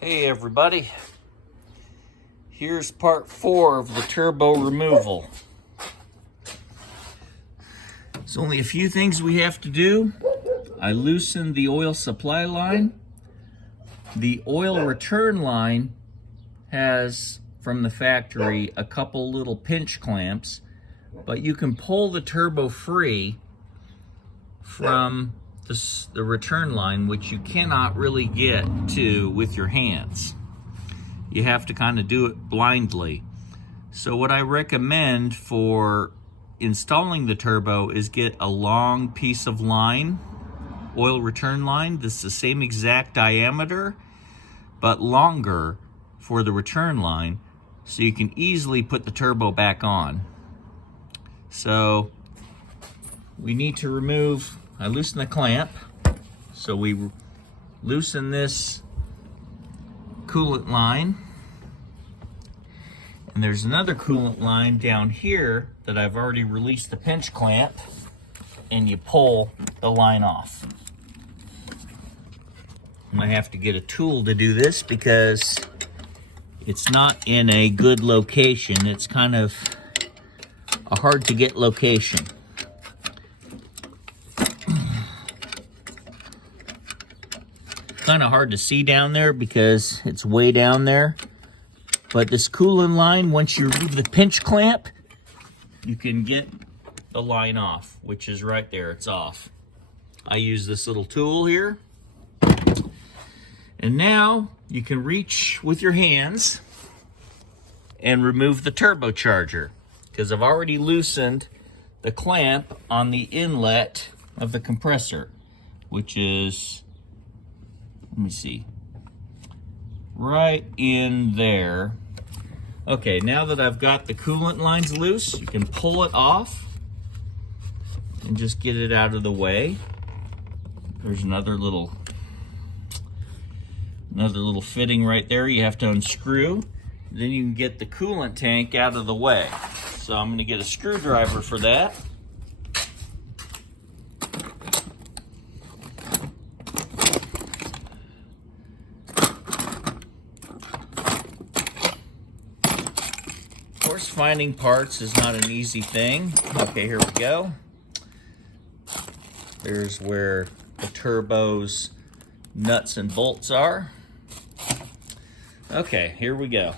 Hey everybody, here's part 4 of the turbo removal. There's only a few things we have to do. I loosened the oil supply line. The oil return line has, from the factory, a couple little pinch clamps, but you can pull the turbo free from the return line, which you cannot really get to with your hands. You have to kind of do it blindly. So what I recommend for installing the turbo is get a long piece of line, oil return line. This is the same exact diameter, but longer for the return line, so you can easily put the turbo back on. So we need to remove, I loosen the clamp, so we loosen this coolant line, and there's another coolant line down here that I've already released the pinch clamp, and you pull the line off. I have to get a tool to do this because it's not in a good location. It's kind of a hard to get location. Kind of hard to see down there because it's way down there. But this coolant line, once you remove the pinch clamp, you can get the line off, which is right there. It's off. I use this little tool here. And now you can reach with your hands and remove the turbocharger, because I've already loosened the clamp on the inlet of the compressor, which is, let me see, right in there. Okay, now that I've got the coolant lines loose, you can pull it off and just get it out of the way. There's another little fitting right there you have to unscrew. Then you can get the coolant tank out of the way. So I'm going to get a screwdriver for that. Of course, finding parts is not an easy thing. Okay, here we go. There's where the turbo's nuts and bolts are. Okay, here we go.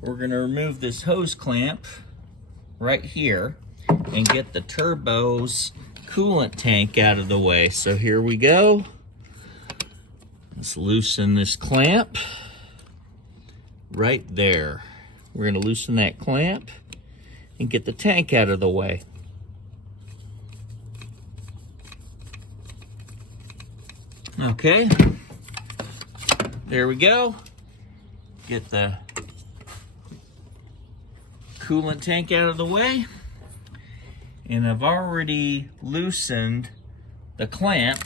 We're going to remove this hose clamp right here and get the turbo's coolant tank out of the way. So here we go. Let's loosen this clamp right there. We're going to loosen that clamp and get the tank out of the way. Okay, there we go. Get the coolant tank out of the way. And I've already loosened the clamp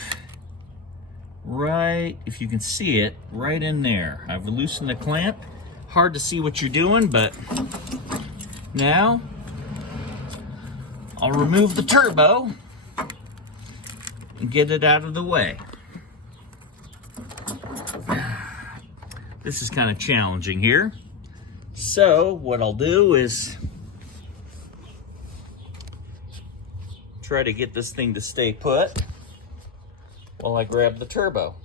right, if you can see it, right in there. I've loosened the clamp. Hard to see what you're doing, but now I'll remove the turbo and get it out of the way. This is kind of challenging here. So what I'll do is try to get this thing to stay put while I grab the turbo.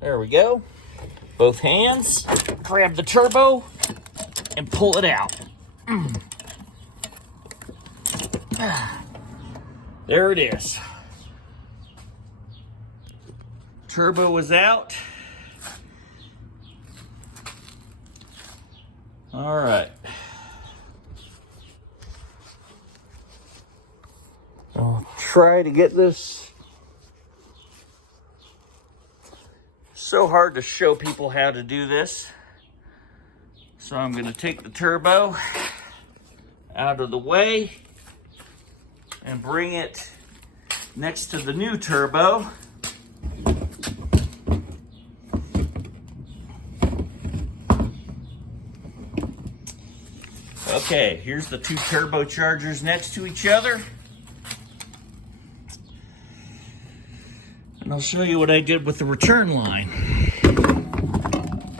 There we go. Both hands, grab the turbo and pull it out. There it is. Turbo is out. All right. I'll try to get this. So hard to show people how to do this. So I'm going to take the turbo out of the way and bring it next to the new turbo. Okay, here's the two turbochargers next to each other. And I'll show you what I did with the return line.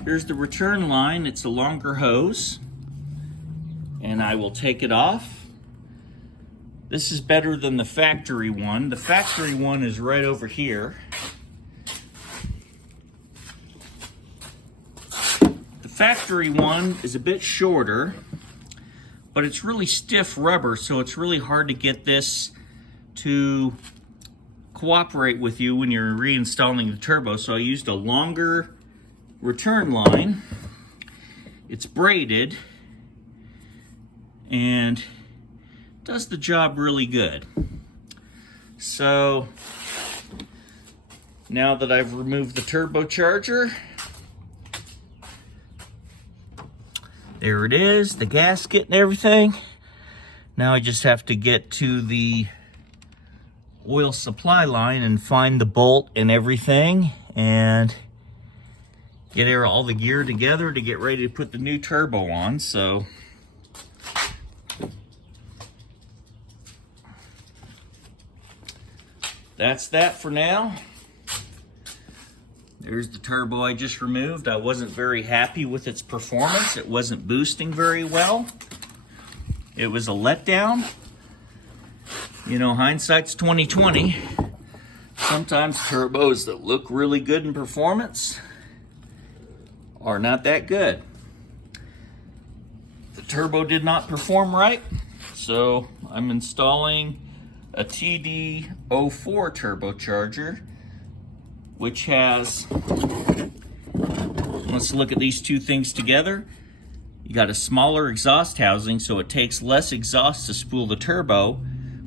Here's the return line. It's a longer hose. And I will take it off. This is better than the factory one. The factory one is right over here. The factory one is a bit shorter, but it's really stiff rubber, so it's really hard to get this to cooperate with you when you're reinstalling the turbo. So I used a longer return line. It's braided and does the job really good. So now that I've removed the turbocharger, there it is, the gasket and everything. Now I just have to get to the oil supply line and find the bolt and everything and get all the gear together to get ready to put the new turbo on. So that's that for now. There's the turbo I just removed. I wasn't very happy with its performance. It wasn't boosting very well. It was a letdown. You know, hindsight's 20/20. Sometimes turbos that look really good in performance are not that good. The turbo did not perform right, so I'm installing a TD04 turbocharger, which has, let's look at these two things together. You got a smaller exhaust housing, so it takes less exhaust to spool the turbo,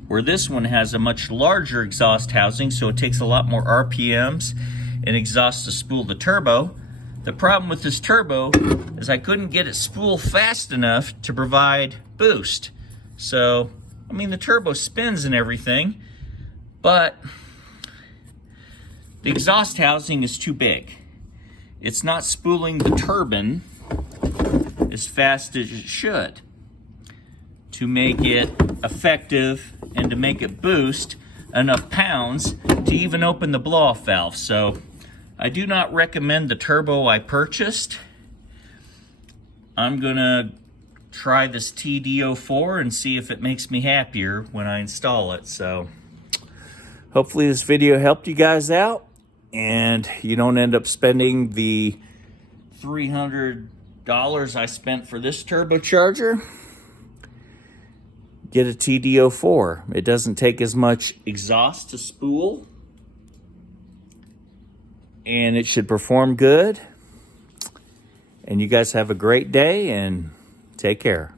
where this one has a much larger exhaust housing, so it takes a lot more RPMs and exhaust to spool the turbo. The problem with this turbo is I couldn't get it spooled fast enough to provide boost. So, I mean, the turbo spins and everything, but the exhaust housing is too big. It's not spooling the turbine as fast as it should to make it effective and to make it boost enough pounds to even open the blow-off valve. So I do not recommend the turbo I purchased. I'm gonna try this TD04 and see if it makes me happier when I install it. So hopefully this video helped you guys out and you don't end up spending the $300 I spent for this turbocharger. Get a TD04. It doesn't take as much exhaust to spool, and it should perform good. And you guys have a great day and take care.